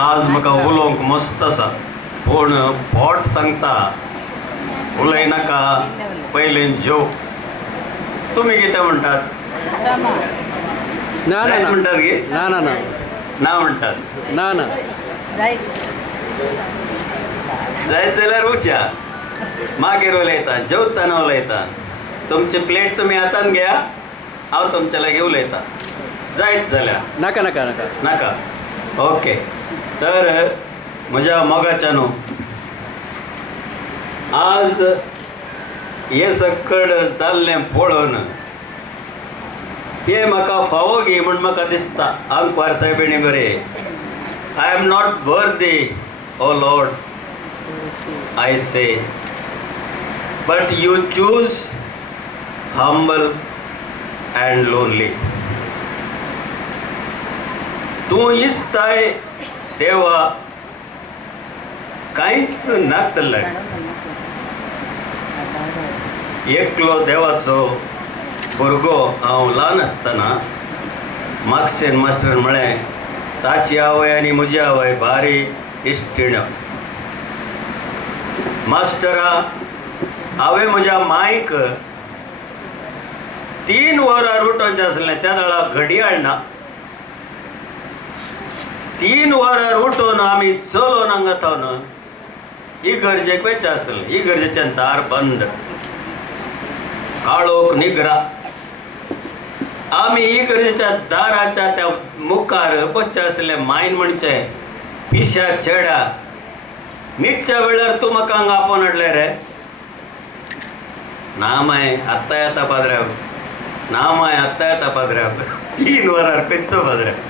आज म्हाका उलोवंक मस्त आसा पूण पोट सांगता उलयनाका पयलीं जोक. तुमी कितें म्हणटात? ना ना जायत ना म्हणटात गे ना ना ना ना म्हणटात. ना ना जायत जाल्यार उच्या मागीर उलयता जेवतना उलयता. तुमची प्लेट तुमी हातान घ्या, हांव तुमच्या लागीं उलयता. जायत जाल्यार नाका नाका नाका नाका. ओके. तर म्हज्या मोगाच्या न्हू आज हे सकड जाल्लें पळोवन हे म्हाका फावो घे म्हूण म्हाका दिसता. आंकवार साहेबिणी बरे I am not worthy O Lord I say but you choose humble and lonely. तूं इस्ताय देवा कांयच नातलें. एकलो देवाचो भुरगो हांव ल्हान आसतना मार्क्सेन मास्टर म्हळें ताची आवय आनी म्हजी आवय भारी इश्टिण्यो. मास्टरा हांवें म्हज्या मायक 3 वरां उठोवचें आसलें. त्या वेळा घडयाळ ना. 3 वरां उठोवन आमी चलोवन हांगा थावन इगर्जेक वयचें आसलें. इगर्जेचें दार बंद, काळोख निगरा. आमी इगर्जेच्या दाराच्या त्या मुखार बसचे आसले. मायन म्हणचे पिशा चेडा न्हिदच्या वेळार तूं म्हाका हांगा आपोवन हाडलें रे? ना माय आत्तां येता पाद्र्याक. ना माय आत्तां येता पाद्र्याक. 3 वरार खंयचो पाद्र्याक?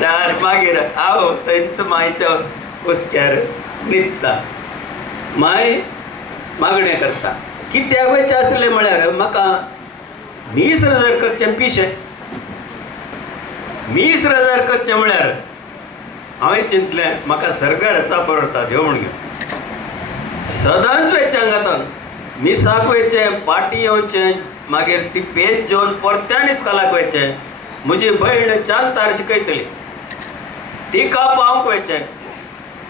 4 मागीर हांव थंयच मायच्या हुस्क्यार न्हिदता. माय मागणें करता. कित्याक वयचें आसलें म्हळ्यार म्हाका 20,000 करचें पिशें. 20,000 करचें म्हळ्यार हांवें चिंतलें म्हाका सरकाराचा पडटा देव म्हणून. सदांच वयचें हांगातान मिसाक वयचें, पाटी येवचें, मागीर ती पेज जेवन परत्यान इस्कॉलाक वयचें. म्हजी भयण चांतार शिकयतली, तिका पावंक वयचें.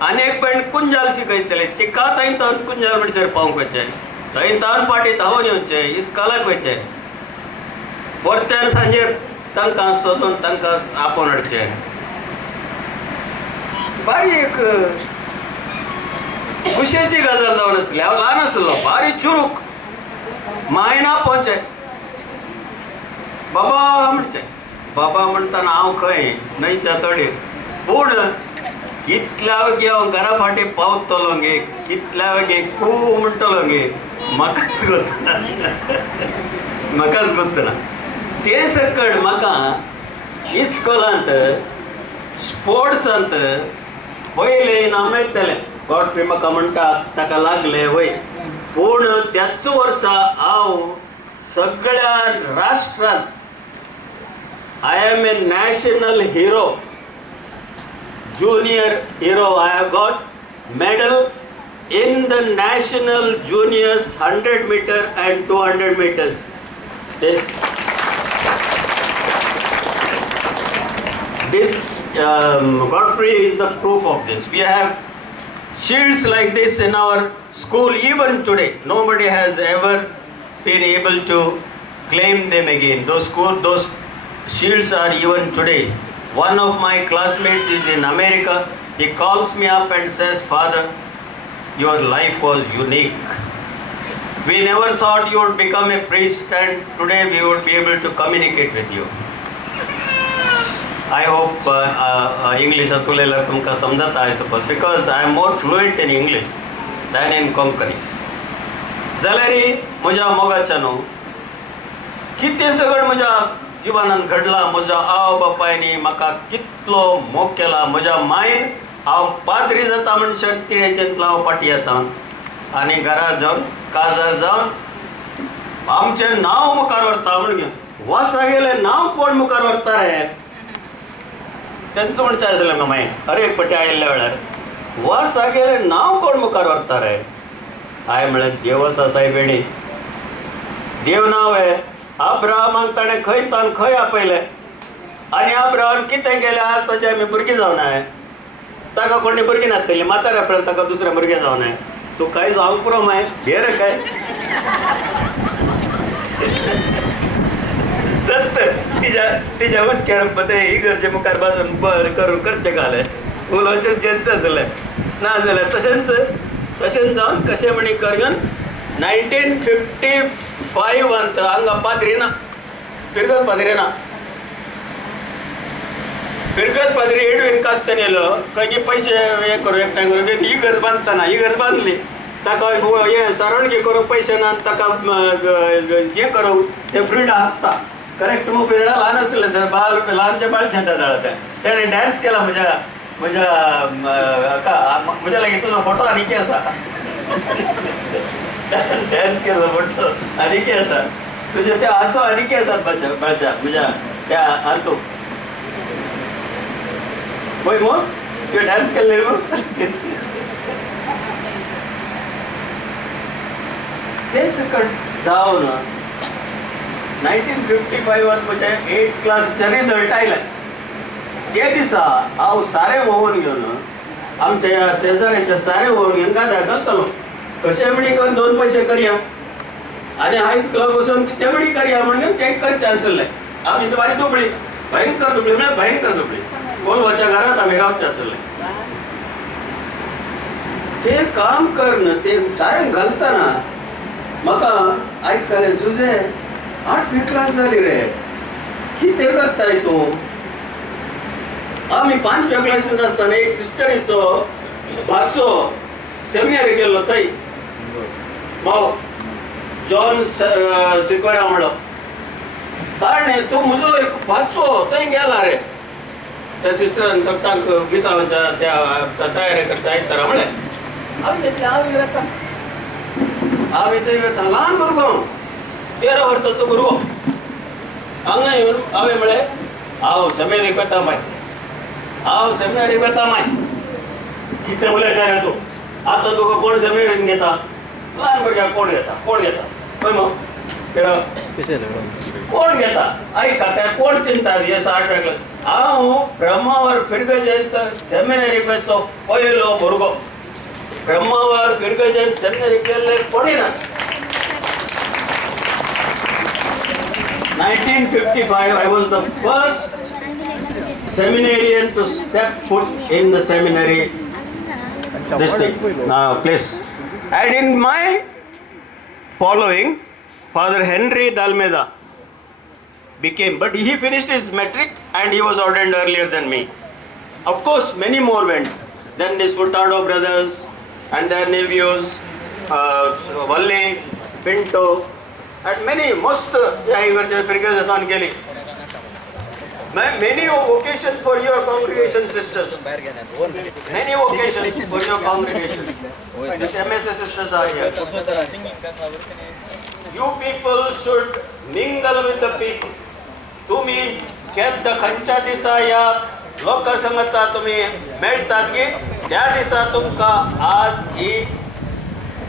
आनी एक भयण कुंजाल शिकयतली, तिका थंय थावन कुंजाल म्हणसर पावंक वयचें. थंय थावन पाटी धांवून येवचें, इस्कॉलाक वयचें. परत्यान सांजेर तांकां सोदून तांकां आपोवन हाडचें. बारीक खुशेची गजाल जावन आसली. हांव ल्हान आसलो, बारी चुरूक. मायन आपोवचें, बाबा म्हणचें. बाबा म्हणटाना हांव खंय न्हंयच्या तडीर. पूण कितल्या वेगी हांव घरा फाटीं पावतलो गे, कितल्या वेगी खूब म्हणटलो गे, म्हाकाच गुंतना. म्हाकाच गुंतना. ते सकट म्हाका इस्कॉलांत स्पोर्ट्सांत पयलें इनाम मेळटलें. गॉडफ्री म्हाका म्हणटा ताका लागलें वय. पूण त्याच वर्सा हांव सगळ्या राष्ट्रांत I am a national hero, junior hero. I have got medal in the national juniors 100 meter and 200 meters. This Godfrey is the proof of this. We have shields like this in our school even today. Nobody has ever been able to claim them again. Those shields are even today. One of my classmates is in America. He calls me up and says, "Father, your life was unique. We never thought you would become a priest and today we would be able to communicate with you." I hope English atuleylar tumka samjata I suppose, because I am more fluent in English than in Konkani. जाल्यार म्हज्या मोगाच्या न्हू कितें सगळें म्हज्या जिवनांत घडला. म्हज्या आवय बापायनी म्हाका कितलो मोग केला. म्हज्या मायन हांव पाद्री जाता म्हण शर्तिळेचेंतलो हांव फाटीं येता आनी घरा जावन काजार जावन आमचें नांव मुखार व्हरता म्हण घेवन वासा गेलें नांव कोण मुखार व्हरता रे? तेंच म्हणचें आसलें म्हाका मागीर हर एक फावटी आयिल्ल्या वेळार वासा गेलें नांव कोण मुखार व्हरता रे? हांवें म्हळें देव आसा सायबिणी. देव नांव आहे. अब्राहमाक ताणें खंय तान खंय आपयलें. आनी हांव रावन कितें केलें आज ताचे आमी भुरगीं जावन आहे ताका कोणी भुरगीं नासतली म्हाताऱ्या पर्यंत ताका दुसरे भुरगें जावन आहे तूं काय जावंक पुरो माय भेर काय सत्य तिच्या हुस्क्यार पते इगर्जे मुखार बाजून करून करचें घाले उलोवचें जेंच आसलें ना जाल्यार तशेंच जावन कशें म्हणी करून 1955 हांगा पाद्री ना फिरगत पाद्री एडवीन कास्तानेलो खंय पयशे हे करूं एकठांय करून इगर्ज बांदतना इगर्ज बांदली ताका हे सारवणगी करूंक पयशे ना ताका हे करूंक ते फ्रिडा आसता करेक्ट मग फ्रिडा ल्हान आसलें तर ल्हानशें बाळ शेतां जाळा तेणें डॅन्स केला म्हज्या लागीं तुजो फोटो आनीक आसा डॅन्स केलो फोटो आनीक आसा तुजे ते आसो आनीक आसात भाशा म्हज्या त्या हातूंत पळय मग तुवें डान्स केल्ले मग ते सकट जावन 1955 म्हजे 8th क्लासचे रिजल्ट आयले ते दिसा हांव सारें व्होंवून घेवन आमच्या शेजाऱ्याचे सारें व्होंवून घेवन गाजा घालतलो कशें म्हणी करून 2 पयशे करया आनी हाय स्कुलाक वचून कितें म्हणी करया म्हणून तें करचें आसलें आमी बारी दुबळी भयंकर दुबळी म्हळ्यार भयंकर दुबळी कोलवाच्या घरांत आमी रावचे आसले ते काम करन ते सारें घालतना म्हाका आयकतालें तुजे 8वी क्लास जाली रे कितें करताय तूं आमी 5व्या क्लासींत आसतना एक सिस्टरीचो भाचो सेमिनारी गेल्लो थंय माव जॉन शिकवारा म्हणलो ताणें तूं म्हजो एक भाचो थंय गेला रे त्या सिस्टरान सप्तांक विसावांच्या त्या तयारी करता आयकताना म्हळें हांव थंय वता ल्हान भुरगो 13 वर्साचो भुरगो हांगा येवन हांवें म्हळें हांव सेमिनारीक वता माय कितें उलयता रे तूं आतां तुका कोण सेमिनारीक घेता ल्हान भुरग्याक कोण घेता पळय मग कोण घेता आयका ते कोण चिंता हे 8व्या क्लास हांव ब्रह्मावर फिरगजेंत सेमिनारीक वचो पयलो भुरगो ब्रह्मावर फिरगजेंत सेमिनारीक गेल्ले कोणी ना 1955 I was the first seminarian to step foot in the seminary place and in my following Father Henry Dalmeda became, but he finished his metric and he was ordained earlier than me. Of course, many more went. Then these Furtado brothers and their nephews, Valle, Pinto, and most many occasions for your congregation, sisters. Many occasions for your congregation. These MSS sisters are here. You people should mingle with the people. तुम्ही केद्द खंयच्या दिसा या लोकसंगता तुम्ही मेळटात की त्या दिसा तुमकां आज ही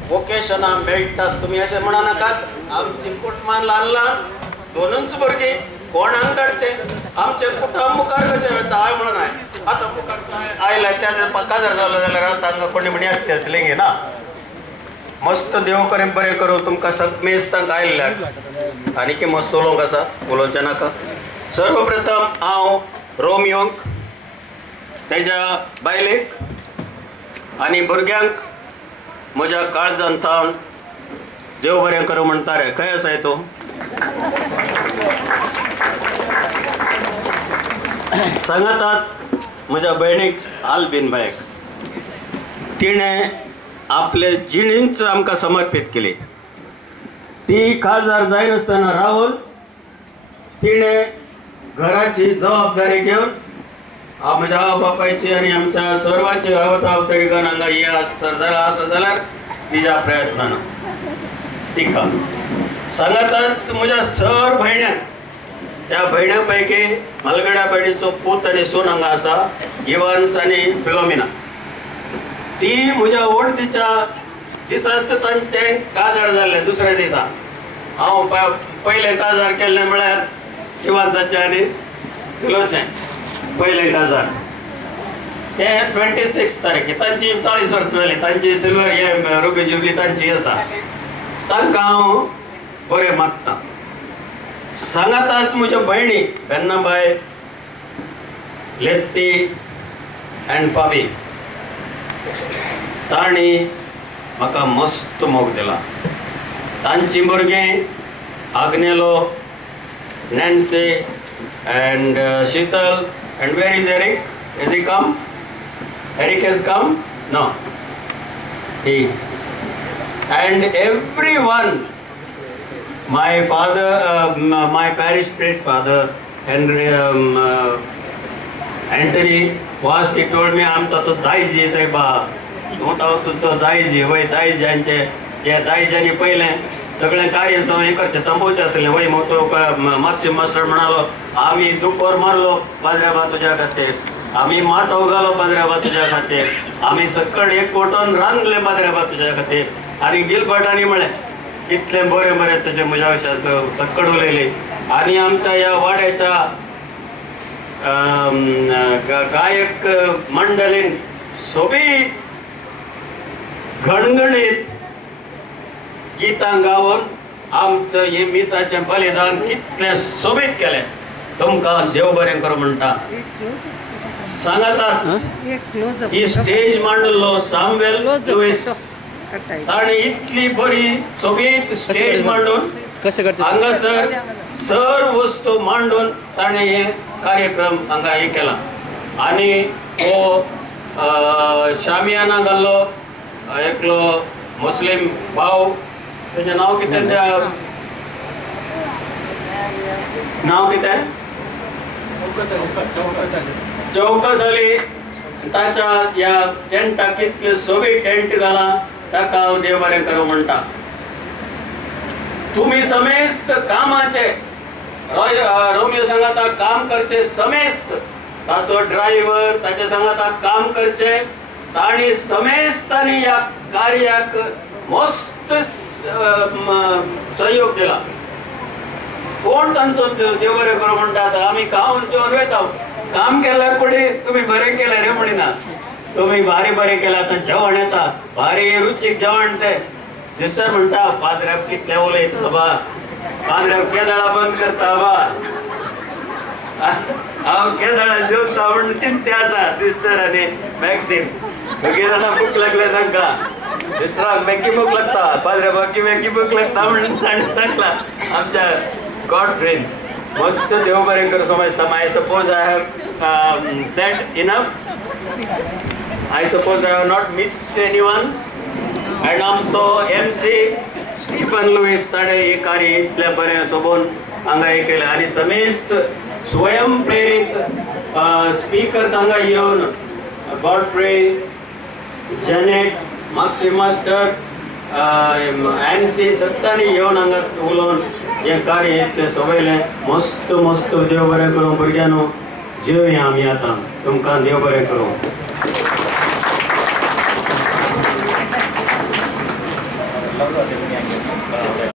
वोकेशनां मेळटात तुम्ही अशें म्हणा नाकात आमची कुटुंबान ल्हान 2च भुरगीं कोणाक धाडचे आमचे कुटुंब मुखार कशें वता हांवें म्हणून आतां मुखार आयला त्या काजार जालो जाल्यार आतां हांगा कोणी म्हणी आसली आसली गे ना मस्त देव करें बरें करूं तुमकां मेस्तांक आयल्ल्याक आनी की मस्त उलोवंक आसा उलोवचें नाका सर्वप्रथम हांव रोमियोंक तेज्या बायलेक आनी भुरग्यांक म्हज्या काळजांत थावन देव बरें करूं म्हणटा रे खंय आसाय तूं सांगाताच म्हज्या भयणीक आल्बीन बायक तिणें आपले जिणींच आमकां समर्पीत केली ती खासदार जायनासतना रावन तिणें घराची जबाबदारी घेवन म्हज्या आवय बापायची आनी आमच्या सर्वांची जबाबदारी घेवन हांगा हे आसता जाल्यार तिच्या प्रयत्नान तिका सांगाताच म्हज्या सर भयण्याक त्या भयण्यां पैकी मालगड्या भयणीचो पूत आनी सून हांगा आसा इवान्स आनी फिलोमिना ती म्हज्या वडदीच्या दिसाच तांचें काजार जाल्लें दुसऱ्या दिसा हांव पयलें काजार केल्लें म्हळ्यार इवान्साचें आनी चलोचें पयलें काजार हे 26 तारीख तांची 40 वर्सां जाली तांची सिल्वर हे रुबी जुबली तांची आसा तांकां हांव बरें मागता सांगाताच म्हज्या भयणी बेन्नाबाय लेत्ती अँड फाबी तांणी म्हाका मस्त मोग दिला तांची भुरगीं Agnelo Nancy and Sheetal and where is Eric is he come Eric has come no he and everyone my father my parish priest father Henry Anthony was he told me आमचा तो दायजी साहेबा तो दायजी वय दायजांचे या दायजांनी पहिले सगळे कार्य हे करचे संभवचे असले वय मग तो मागचे मास्टर म्हणालो आम्ही दुपार मारलो पाजऱ्याबा तुझ्या खातीर आम्ही माठ उगालो पाजऱ्याबा तुझ्या खातीर आम्ही सकड एक कोटून रांदले पाजऱ्याबा तुझ्या खातीर आणि गिलबर्टांनी म्हळे इतले बरें बरें ताचे म्हज्या आयुश्यांत सकड उलयले आनी आमच्या ह्या वाड्याच्या गायक मंडळीन सोबीत घणघणीत गितां गावन आमचं हे मिसाचें बलिदान कितलें सोबीत केलें तुमकां देव बरें करूं म्हणटा सांगाताच ही स्टेज मांडलो सामुएल लुईस ताणें इतली बरी सोबीत स्टेज मांडून हांगासर सर्व वस्तू मांडून ताणें हे कार्यक्रम हांगा हे केला आनी हो शामियाना घाल्लो एकलो मुस्लीम भाव तेजें नांव कितें नांव कितें चौकस अली ताच्या ह्या टेंटाक कितले सोबीत टेंट घाला ताका हांव देव बरें करूं म्हणटा तुम्ही समेस्त कामाचे रोमियो सांगाता काम करचे समेस्त ताचो ड्रायव्हर ताचे सांगाता काम करचे ताणी समेस्तांनी ह्या कार्याक मस्त सहयोग दिला कोण तांचो देव बरें करूं म्हणटात आमी खावन जेवन वयता काम केल्यार पुढे तुम्ही बरें केलें रे म्हणिना तुम्ही भारी बरें केलें आतां जेवण येता भारी रुचीक जेवण ते सिस्टर म्हणटा पाद्र्याक कितलें उलयता बा पाद्र्याक केदळां बंद करता बा हांव केदळां जेवता म्हण चिंते आसा सिस्टर आनी मॅक्सीम दोगी जाणां भूक लागले तांकां सिस्टराक मॅगी भूक लागता पाद्र्या बाकी मॅगी भूक लागता म्हणून ताणें सांगला आमच्या गॉड फ्रेंड मस्त देव बरें करूं समजता I suppose I have set enough I suppose I have not missed anyone. And आमचो MC स्टीफन लुईस ताणें हे कार्य इतलें बरें सोबून हांगा हे केलें आनी समेस्त स्वयं प्रेरीत स्पीकर्स हांगा येवन गॉडफ्रे जेनेट मार्क्सी मास्टर एनसी सत्तांनी येवन हांगा उलोवन हें कार्य इतलें सोबयलें मस्त मस्त देव बरें करूं भुरग्यांनो जेवया आमी आतां तुमकां देव बरें करूं